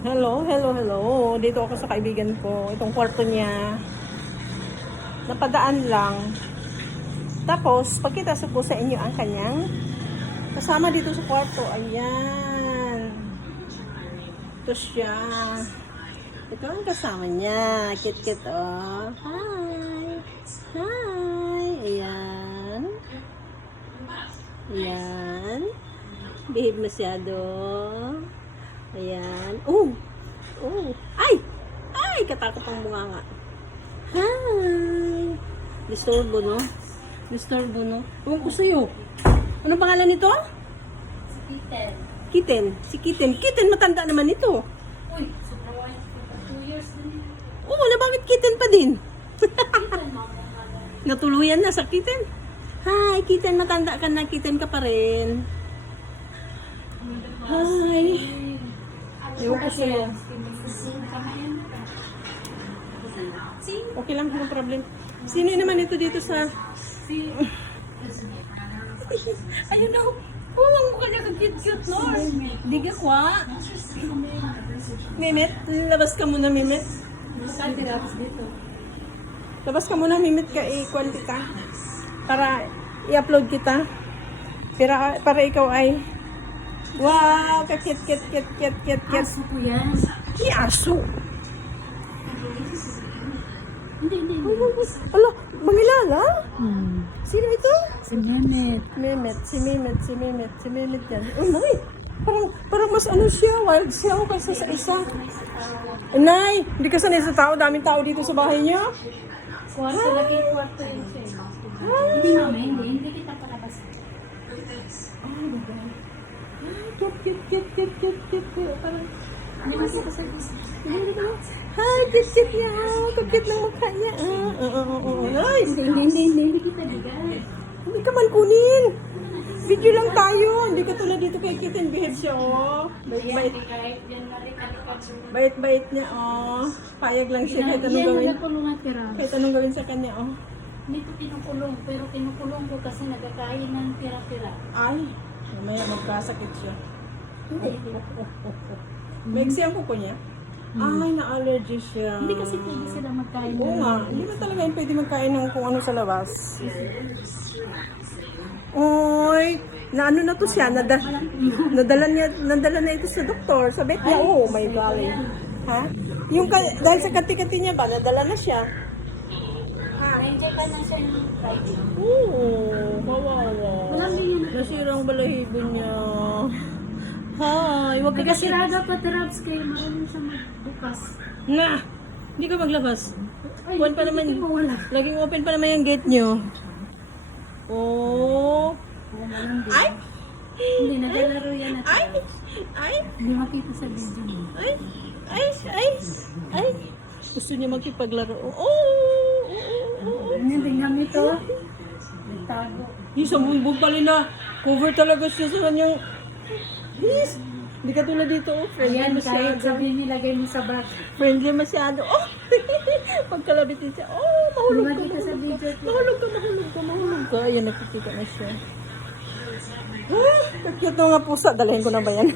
Hello, hello, hello. Dito ako sa kaibigan ko. Itong kwarto niya. Napadaan lang. Tapos, pagkita ko sa inyo ang kanyang kasama dito sa kwarto. Ayan. Ito siya. Ito ang kasama niya. Kit-kit, oh. Hi. Hi. Ayan. Ayan. Behave masyado. Ayan. Oh! Oh! Ay! Ay! Katakot ang bunganga. Hi! Disturbo, no? Disturbo, no? Ewan ko sa'yo. Anong pangalan nito? Si Kitten. Kitten. Si Kitten. Kitten, matanda naman ito. Uy, super wise. 2 years din. Oo, na bakit Kitten pa din? Kitten, mama. Natuluyan na sa Kitten. Hi, Kitten. Matanda ka na. Kitten ka pa rin. Hi. Ewan ko sa'yo. Okay lang, no problem. Sino naman ito dito sa... Ayun na. Oh, ang mukha niya kag-cute-cute, no? Di ka kwa. Mimit, labas ka muna, Mimit. Labas ka muna, Mimit, ka i-quality ka. Para i-upload kita. Para ikaw ay... Wow, ka-cute. Aso ko yan. Ni aso. Hindi. Ala, mangilala? Sino ito? Si Mehmet. Si Mehmet yan. Oh, Nay! Parang mas ano siya, wild siya kaysa sa isa. Nay, hindi ka sanay sa tao, daming tao dito sa bahay niya. Kwarto lagi, kwarto yun siya. Hindi mama, hindi kita palabas. Cute. Parang, Hindi mo kita sa hi, cute niya. Cute ng mukha niya. Ay, Hindi kita bigay. hindi ka man kunin. Video lang tayo. Hindi ka tulad dito kay Kitten. Behave siya, oh. Bait-bait. Kahit yan narikat. Bait-bait niya, oh. Payag lang siya kahit anong gawin. Nagkulungan tira. Kahit anong gawin sa kanya, oh. Hindi ko kinukulong, pero kinukulong ko kasi nagkakain ng tira-tira. Ay, mamaya magkasakit siya. Hindi. Maiksi ang kuko niya? Ay, na-allergy siya. Hindi kasi pwede sila magkain. Oo nga, hindi ba talaga yung pwede magkain ng kung ano sa labas? Oy, na ano na to siya, nadala na ito sa doktor, sa vet niya. Oh my golly. Ha? Yung dahil sa kati-kati niya ba, nadala na siya? Na-enjoy pa na siya ng Friday. Oo, kawawa. Walang ganyan. Nasirang balahibo niya. Hi, wag ka kasi... Kasirada pa terabs kayo, marunong siya magbukas. Nga! Hindi ka maglabas. Open pa naman. Wala. Laging open pa naman yung gate nyo. Oh! Ay! Hindi, naglalaro yan natin. Ay! Hindi makita sa video mo. Ay! Gusto niya magkipaglaro. Oh! Hindi namin ito. Nagtago. Isang bulbog pala na. Cover talaga siya sa kanyang... Yes! Hindi ka tulad dito. Oh. Friendly Ayan, kahit masyado. sabihin nilagay mo sa bag. Friendly masyado. Oh! Pagkalabit din siya. Oh! Mahulog ka. Makita sa video. Mahulog ka. Ayan, nakikita na siya. Ah! Cute na nga pusa. Dalahin ko na ba yan?